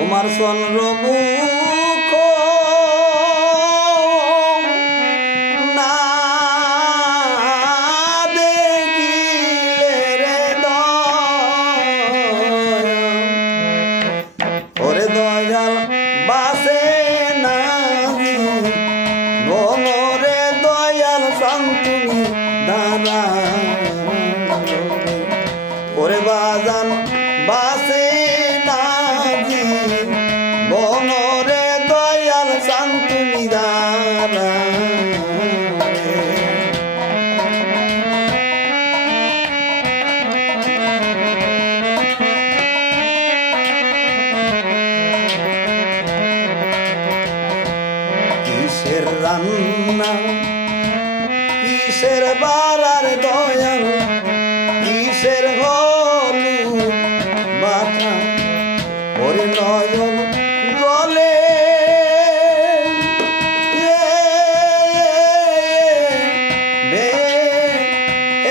তোমার চন্দ্রমুখ না দেখিলে রে ওরে দয়াল বাসে না মনরে দয়াল শান্তনি দাদা ওরে বাজান বাসে না মনরে দয়াল শান্তনি দাদা কিসের রান্না কিসের বারার দয়াল কিসের হলুদ মাথা ওরে নয়ন গলে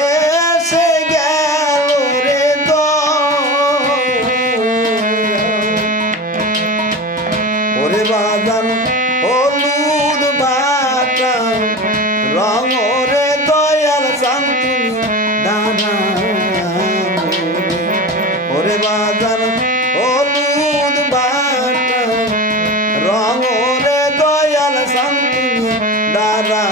এসে গেল রে ওরে বাজান হলুদ বাটা রঙ রে দয়াল শান্তনি দানা ওরে বাজান হলুদ বাটা রঙ রে দয়াল শান্তনি দানা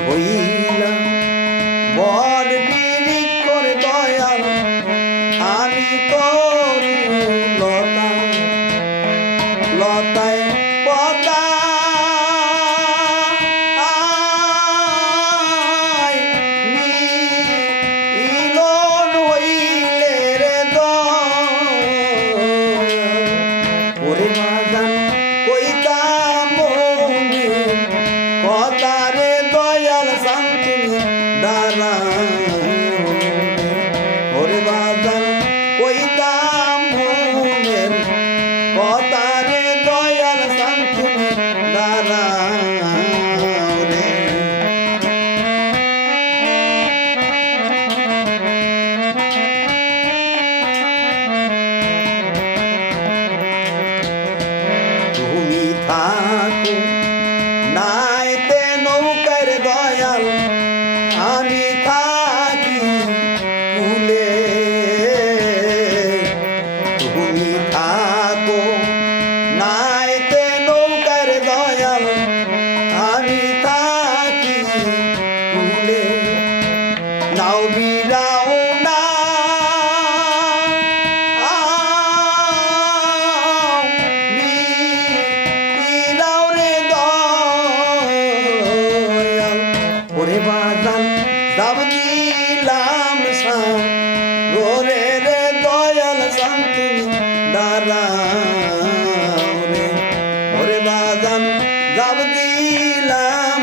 হইলা বর বিরি করে দয়াল আমি তরু লতা লতায় পতা মিলন হইলে রে ওরে বাজান কইতাম মনে কথা রে দয়াল শান্তনি দানা ওরে বাজান কইতাম মনের কথা রে দয়াল শান্তনি দানা তুমি থাকো নাইতে নৌকার দয়াল আমি থাকি কুলে তুমি থাকো নাইতে নৌকার দয়াল আমি থাকি কুলে নাও বিরাও না ওরে বাজান দাব দিলাম গোরে রে দয়াল শান্তনি দাদা ওরে বাজান দাব দিলাম